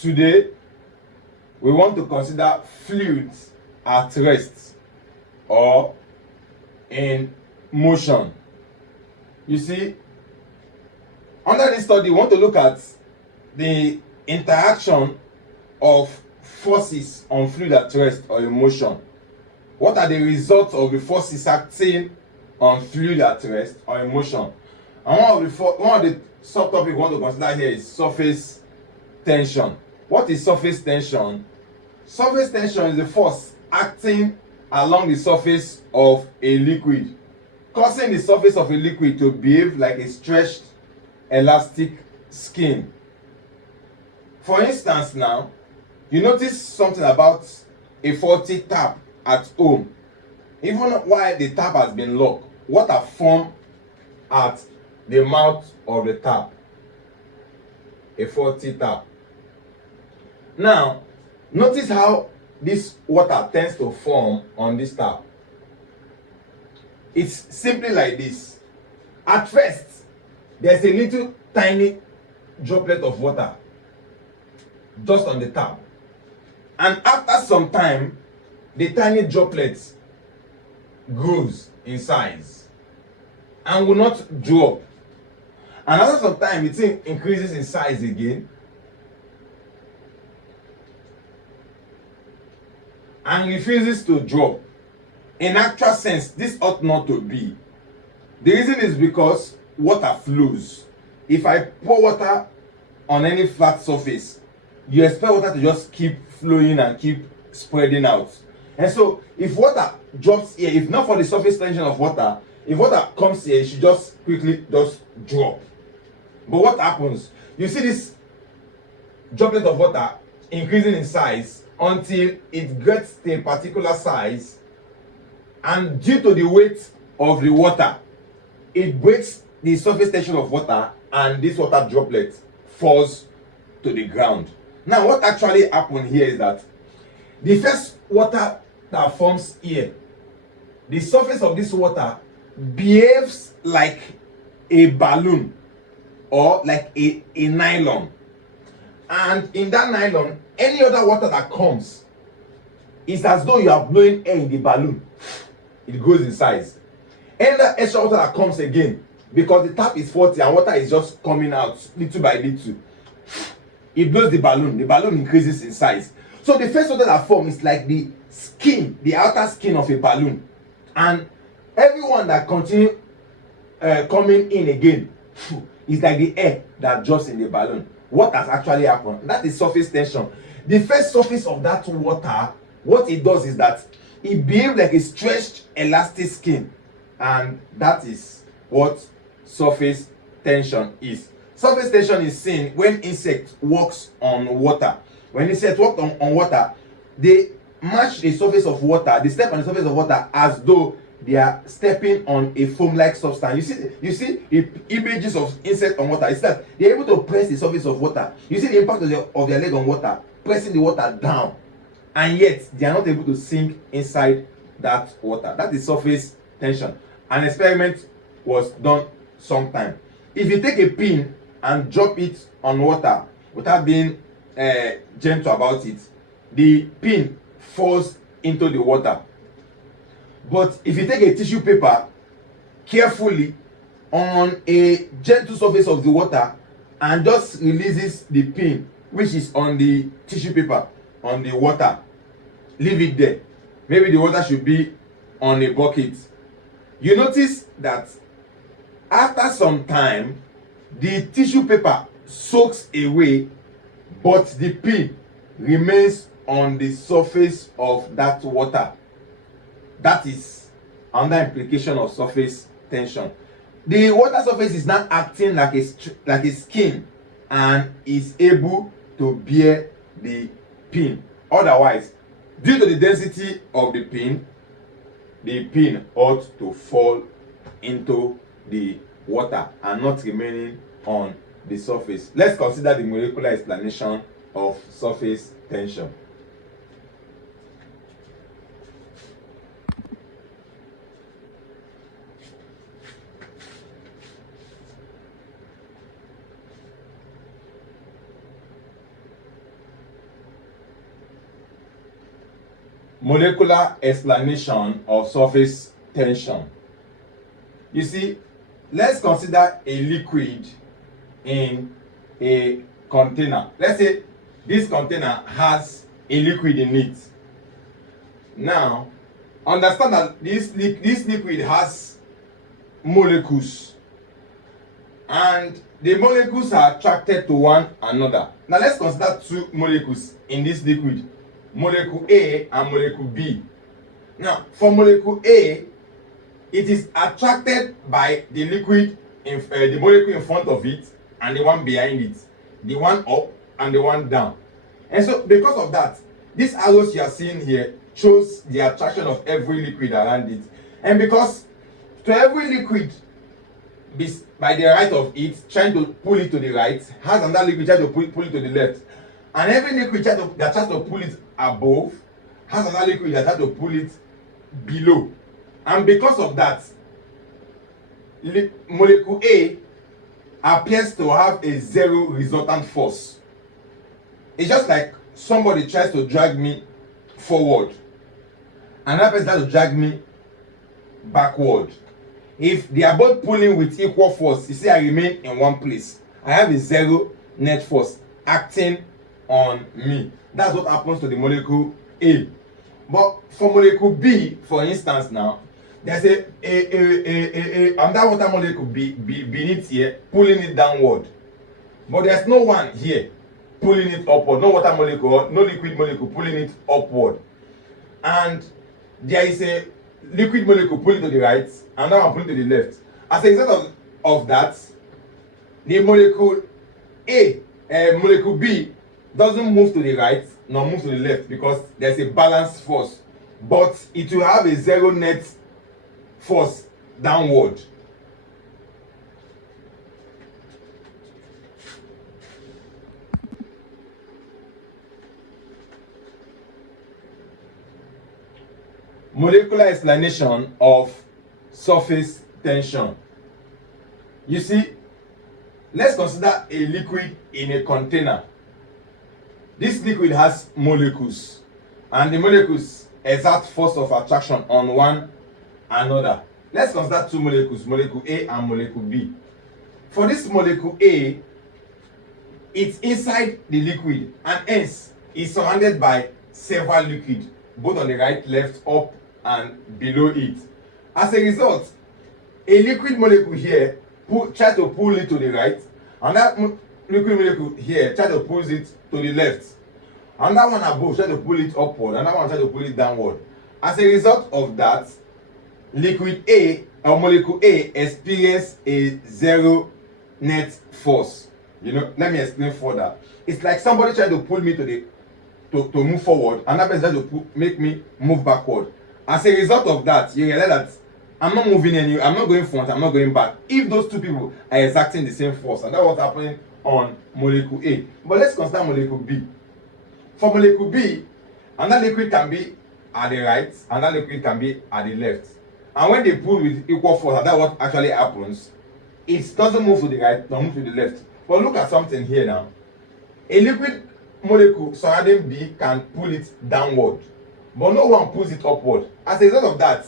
Today, we want to consider fluids at rest or in motion. You see, under this study, we want to look at the interaction of forces on fluid at rest or in motion. What are the results of the forces acting on fluid at rest or in motion? And one of the subtopics we want to consider here is surface tension. What is surface tension? Surface tension is the force acting along the surface of a liquid, causing the surface of a liquid to behave like a stretched elastic skin. For instance, now, you notice something about a faulty tap at home. Even while the tap has been locked, water forms at the mouth of the tap. A faulty tap. Now, notice how this water tends to form on this tap. It's simply like this. At first, there's a little tiny droplet of water just on the tap. And after some time, the tiny droplet grows in size and will not drop. And after some time, it increases in size again and refuses to drop. In actual sense, this ought not to be. The reason is because water flows. If I pour water on any flat surface, you expect water to just keep flowing and keep spreading out. And so, if water drops here, if not for the surface tension of water, if water comes here, it should just quickly just drop. But what happens? You see this droplet of water increasing in size until it gets to a particular size, and due to the weight of the water, it breaks the surface tension of water, and this water droplet falls to the ground. Now, what actually happened here is that the first water that forms here, the surface of this water behaves like a balloon or like a nylon. And in that nylon, any other water that comes is as though you are blowing air in the balloon. It grows in size. Any other extra water that comes again, because the tap is faulty and water is just coming out little by little, it blows the balloon increases in size. So the first water that forms is like the skin, the outer skin of a balloon. And everyone that continue coming in again is like the air that drops in the balloon. What has actually happened? That is surface tension. The first surface of that water, what it does is that it behaves like a stretched elastic skin. And that is what surface tension is. Surface tension is seen when insect walks on water. When insect walk on water, they match the surface of water, they step on the surface of water as though they are stepping on a foam-like substance. You see images of insect on water. It's that they're able to press the surface of water. You see the impact of their leg on water, pressing the water down, and yet they are not able to sink inside that water. That is surface tension. An experiment was done sometime. If you take a pin and drop it on water without being gentle about it, the pin falls into the water. But if you take a tissue paper carefully on a gentle surface of the water and just releases the pin which is on the tissue paper on the water, leave it there. Maybe the water should be on a bucket. You notice that after some time, the tissue paper soaks away, but the pin remains on the surface of that water. That is another implication of surface tension. The water surface is not acting like a skin and is able to bear the pin. Otherwise, due to the density of the pin ought to fall into the water and not remaining on the surface. Let's consider the molecular explanation of surface tension. molecular explanation of surface tension. You see, let's consider a liquid in a container. Let's say this container has a liquid in it. Now, understand that this liquid has molecules, and the molecules are attracted to one another. Now let's consider two molecules in this liquid, molecule A and molecule B. Now for molecule A, it is attracted by the liquid in the molecule in front of it and the one behind it, the one up and the one down. And so because of that, these arrows you are seeing here shows the attraction of every liquid around it. And because to every liquid by the right of it trying to pull it to the right has another liquid trying to pull it to the left, and every liquid that tries to pull it above has another liquid that tries to pull it below. And because of that, molecule A appears to have a zero resultant force. It's just like somebody tries to drag me forward, another person tries to drag me backward. If they are both pulling with equal force, you see I remain in one place. I have a zero net force acting on me. That's what happens to the molecule A. But for molecule B, for instance, now there's a underwater molecule beneath here pulling it downward, but there's no one here pulling it upward. No water molecule, no liquid molecule pulling it upward, and there is a liquid molecule pulling to the right and now I'm pulling to the left. As a result of that, the molecule molecule B doesn't move to the right nor move to the left because there's a balanced force, but it will have a zero net force downward. Molecular explanation of surface tension. You see, let's consider a liquid in a container. This liquid has molecules, and the molecules exert force of attraction on one another. Let's consider two molecules, molecule A and molecule B. For this molecule A, it's inside the liquid and hence is surrounded by several liquids, both on the right, left, up and below it. As a result, a liquid molecule here tries to pull it to the right, and that liquid molecule here tries to pull it to the left, and that one above tries to pull it upward, and that one tries to pull it downward. As a result of that, liquid A or molecule A experience a zero net force. You know, let me explain further. It's like somebody trying to pull me to move forward, and that person trying to make me move backward. As a result of that, you realize that I'm not moving anywhere, I'm not going front, I'm not going back. If those two people are exerting the same force, and that's what's happening on molecule A. But let's consider molecule B. For molecule B, another liquid can be at the right, another liquid can be at the left. And when they pull with equal force, and that's what actually happens, it doesn't move to the right, nor move to the left. But look at something here now. A liquid molecule surrounding B can pull it downward, but no one pulls it upward. As a result of that,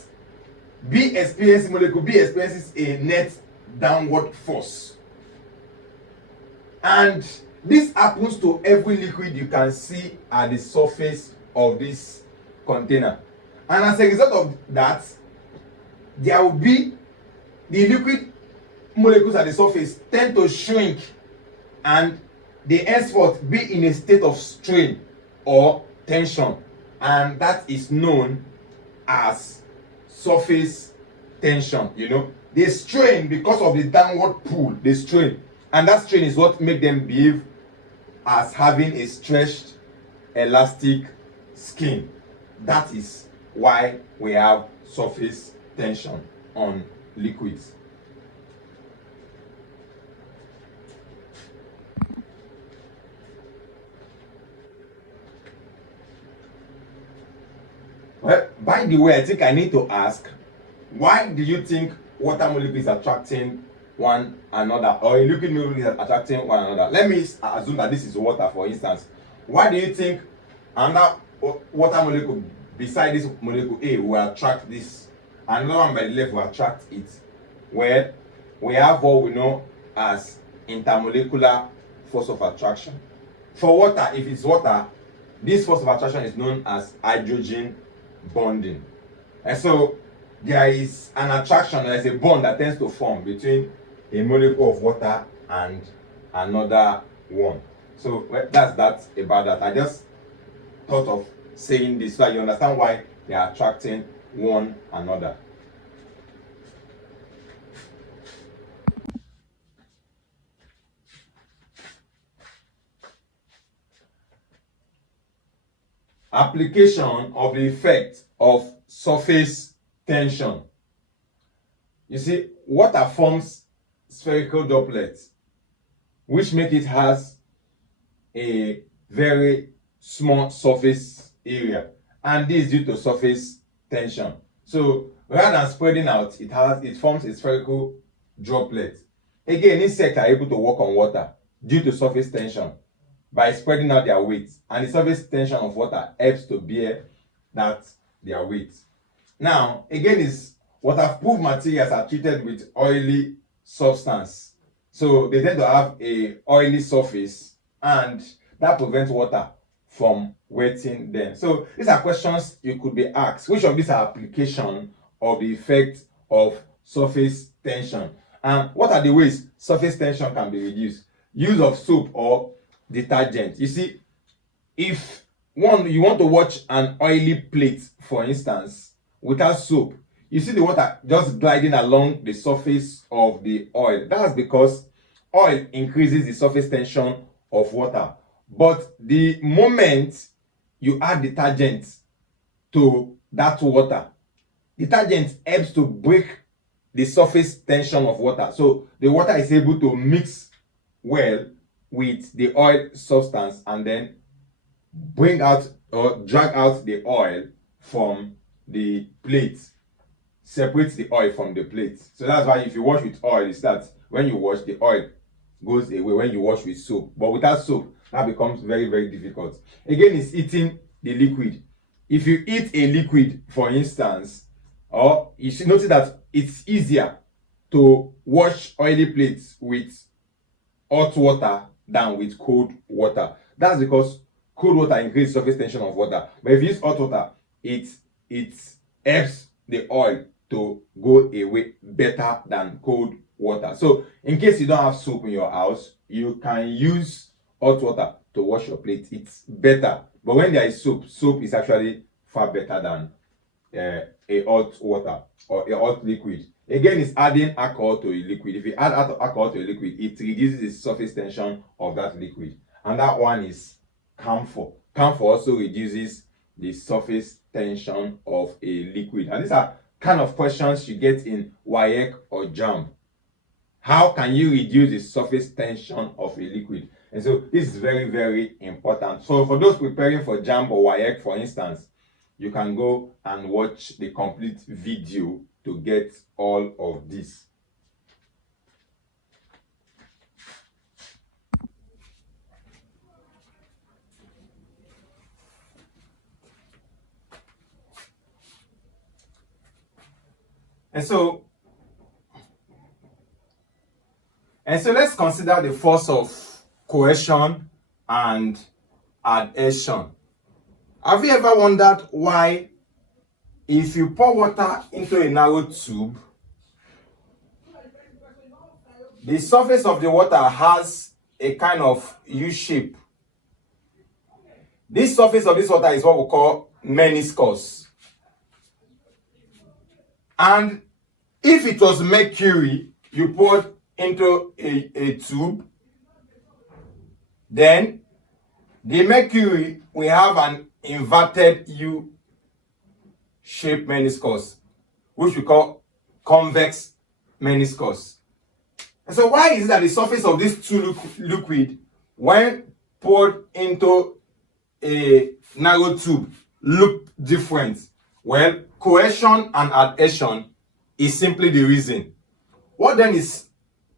molecule B experiences a net downward force. And this happens to every liquid you can see at the surface of this container. And as a result of that, there will be the liquid molecules at the surface tend to shrink, and they henceforth be in a state of strain or tension, and that is known as surface tension. You know, they strain because of the downward pull, they strain, and that strain is what makes them behave as having a stretched elastic skin. That is why we have surface tension on liquids. Well, by the way, I think I need to ask, why do you think water molecule is attracting one another, or a liquid molecule is attracting one another? Let me assume that this is water, for instance. Why do you think another water molecule beside this molecule A will attract this, another one by the left will attract it. Well, we have what we know as intermolecular force of attraction. For water, if it's water, this force of attraction is known as hydrogen bonding. And so there is an attraction, there is a bond that tends to form between a molecule of water and another one. So that's that about that. I just thought of saying this so that you understand why they are attracting one another. Application of the effect of surface tension. You see, water forms spherical droplets, which make it has a very small surface area, and this is due to surface tension. So rather than spreading out, it forms a spherical droplet. Again, insects are able to walk on water due to surface tension by spreading out their weight, and the surface tension of water helps to bear their weight. Now, again, is waterproof materials are treated with oily substance, so they tend to have a oily surface, and that prevents water from wetting them. So these are questions you could be asked. Which of these are application of the effect of surface tension? And what are the ways surface tension can be reduced? Use of soap or detergent. You see, if you want to wash an oily plate, for instance, without soap, you see the water just gliding along the surface of the oil. That's because oil increases the surface tension of water. But the moment you add detergent to that water, detergent helps to break the surface tension of water. So the water is able to mix well with the oil substance and then bring out or drag out the oil from the plate, separates the oil from the plate. So that's why if you wash with oil, it's that when you wash, the oil goes away when you wash with soap. But without soap, that becomes very, very difficult. Again, it's eating the liquid. If you eat a liquid, for instance, or you should notice that it's easier to wash oily plates with hot water than with cold water. That's because cold water increases surface tension of water. But if you use hot water, it helps the oil to go away better than cold water. So in case you don't have soap in your house, you can use hot water to wash your plate. It's better. But when there is soap is actually far better than a hot water or a hot liquid. Again, it's adding alcohol to a liquid. If you add alcohol to a liquid, it reduces the surface tension of that liquid. And that one is camphor. Camphor also reduces the surface tension of a liquid. And these are kind of questions you get in WAEC or JAMB. How can you reduce the surface tension of a liquid? And so this is very, very important. So for those preparing for JAMB or WAEC, for instance, you can go and watch the complete video to get all of this. And so let's consider the force of cohesion and adhesion. Have you ever wondered why, if you pour water into a narrow tube, the surface of the water has a kind of U shape? This surface of this water is what we call meniscus. And if it was mercury you poured into a tube, then the mercury will have an inverted U-shaped meniscus, which we call convex meniscus. And so why is it that the surface of this two liquid, when poured into a narrow tube, look different? Well, cohesion and adhesion is simply the reason. What then is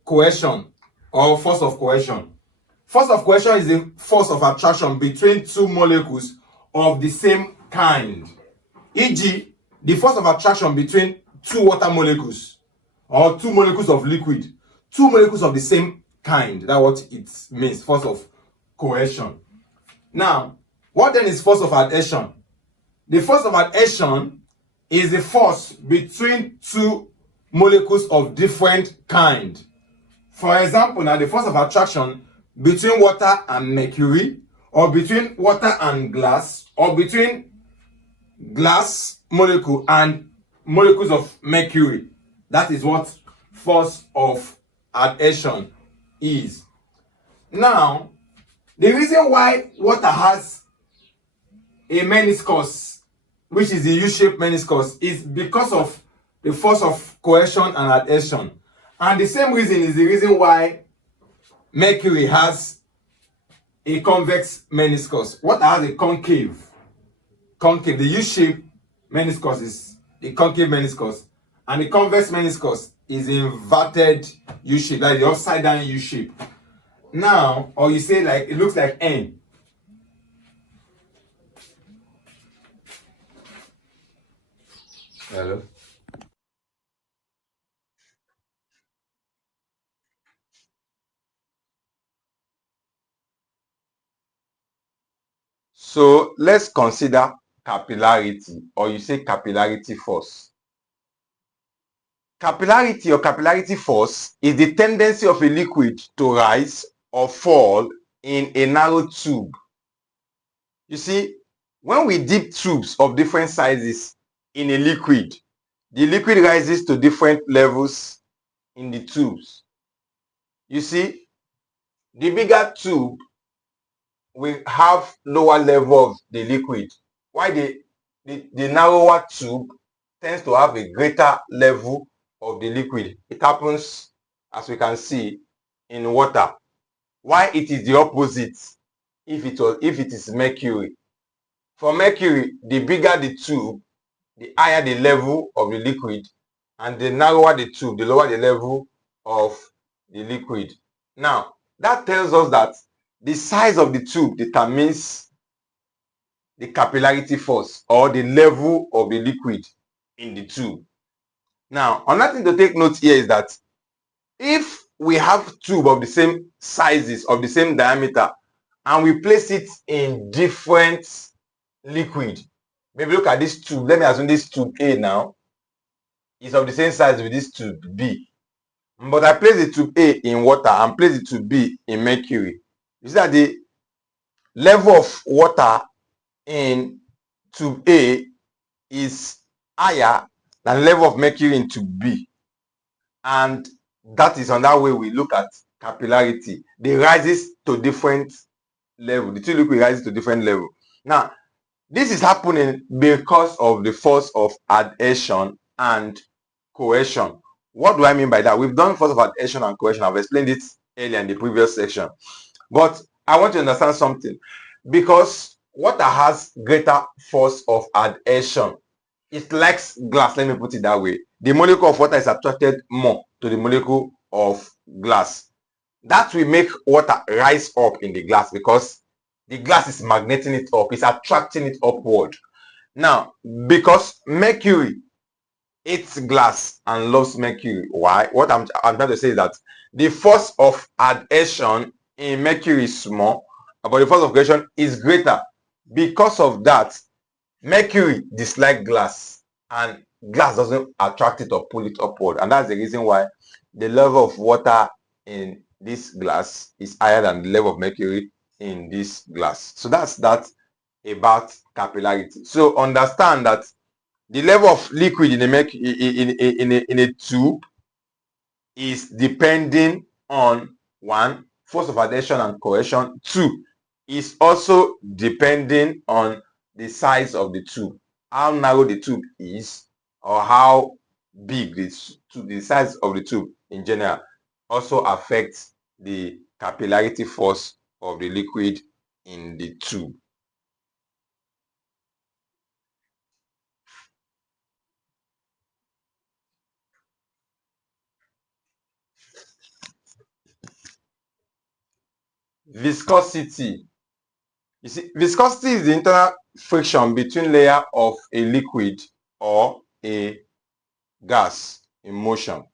cohesion or force of cohesion? Force of cohesion is the force of attraction between two molecules of the same kind. E.g., the force of attraction between two water molecules or two molecules of liquid, two molecules of the same kind. That's what it means, force of cohesion. Now, what then is force of adhesion? The force of adhesion is the force between two molecules of different kind. For example, now the force of attraction between water and mercury, or between water and glass, or between glass molecule and molecules of mercury. That is what force of adhesion is. Now, the reason why water has a meniscus, which is the U-shaped meniscus, is because of the force of cohesion and adhesion. And the same reason is the reason why mercury has a convex meniscus. Water has a concave. The U-shaped meniscus is the concave meniscus, and the convex meniscus is inverted U-shape, like the upside down U-shape. Now, or you say like it looks like N. Hello. So let's consider capillarity, or you say capillarity force. Capillarity or capillarity force is the tendency of a liquid to rise or fall in a narrow tube. You see, when we dip tubes of different sizes in a liquid, the liquid rises to different levels in the tubes. You see, the bigger tube will have lower level of the liquid, while the narrower tube tends to have a greater level of the liquid. It happens, as we can see, in water. Why it is the opposite if it is mercury. For mercury, the bigger the tube, the higher the level of the liquid, and the narrower the tube, the lower the level of the liquid. Now, that tells us that the size of the tube determines the capillarity force, or the level of the liquid in the tube. Now, another thing to take note here is that if we have tube of the same sizes, of the same diameter, and we place it in different liquid, maybe look at this tube. Let me assume this tube A now is of the same size with this tube B, but I place the tube A in water and place the tube B in mercury. You see that the level of water in tube A is higher than the level of mercury in tube B, and that is on that way we look at capillarity. They rises to different level. The two liquid rises to different level. Now, this is happening because of the force of adhesion and cohesion. What do I mean by that? We've done force of adhesion and cohesion. I've explained it earlier in the previous section, but I want to understand something. Because water has greater force of adhesion, it likes glass, let me put it that way. The molecule of water is attracted more to the molecule of glass. That will make water rise up in the glass because the glass is magneting it up, it's attracting it upward. Now, because mercury hates glass and loves mercury, why? What I'm trying to say is that the force of adhesion in mercury is small, but the force of cohesion is greater. Because of that, mercury dislikes glass, and glass doesn't attract it or pull it upward, and that's the reason why the level of water in this glass is higher than the level of mercury in this glass. So that's that about capillarity. So understand that the level of liquid in a tube is depending on one, force of adhesion and cohesion. Two, is also depending on the size of the tube, how narrow the tube is, or how big the size of the tube in general also affects the capillarity force of the liquid in the tube. Viscosity. You see, viscosity is the internal friction between layer of a liquid or a gas in motion.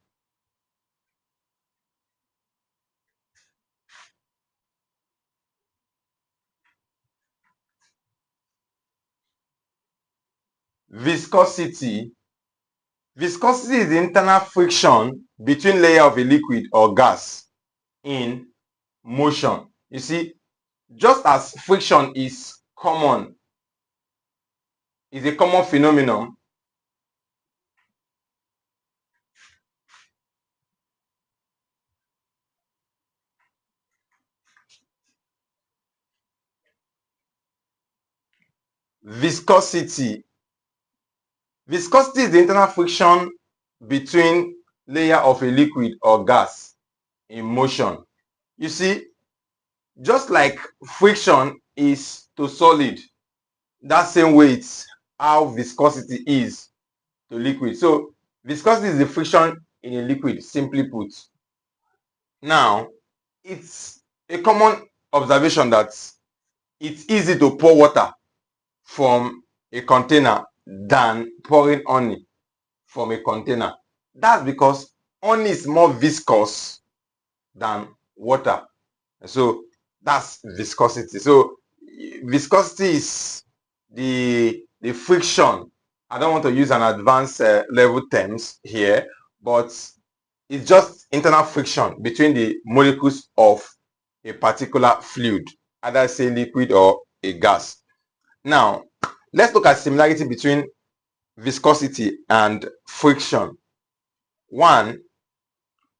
Viscosity. Viscosity is the internal friction between layer of a liquid or gas in motion. You see, just as friction is a common phenomenon, viscosity is the internal friction between layer of a liquid or gas in motion. You see, just like friction is to solid, that same way it's how viscosity is to liquid. So viscosity is the friction in a liquid, simply put. Now, it's a common observation that it's easy to pour water from a container than pouring honey from a container. That's because honey is more viscous than water. So that's viscosity. So viscosity is the friction. I don't want to use an advanced level terms here, but it's just internal friction between the molecules of a particular fluid, either say liquid or a gas. Now, let's look at similarity between viscosity and friction. One,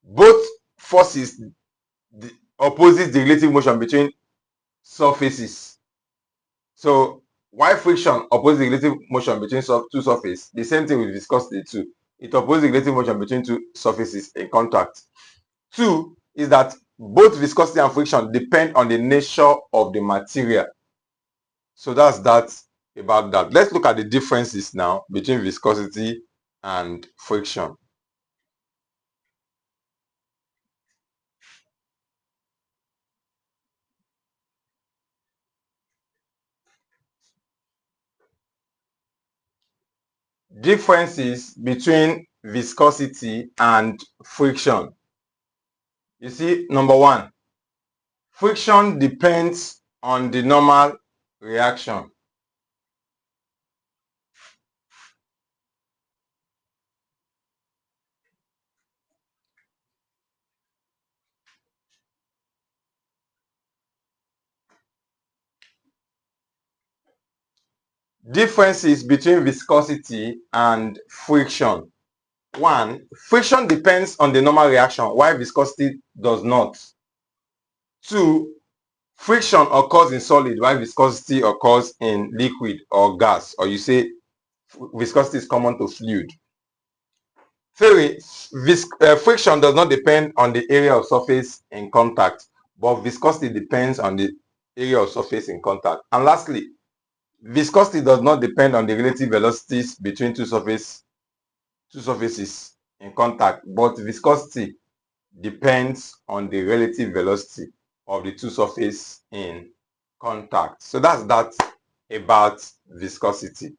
both forces opposes the relative motion between surfaces. So while friction opposes the relative motion between two surfaces, the same thing with viscosity too. It opposes the relative motion between two surfaces in contact. Two is that both viscosity and friction depend on the nature of the material. So that's that about that. Let's look at the differences now between viscosity and friction. Differences between viscosity and friction. You see, number one, friction depends on the normal reaction. Differences between viscosity and friction. One, friction depends on the normal reaction, while viscosity does not. Two, friction occurs in solid, while viscosity occurs in liquid or gas, or you say viscosity is common to fluid. Three, friction does not depend on the area of surface in contact, but viscosity depends on the area of surface in contact. And lastly, viscosity does not depend on the relative velocities between two surfaces in contact, but viscosity depends on the relative velocity of the two surfaces in contact. So that's that about viscosity.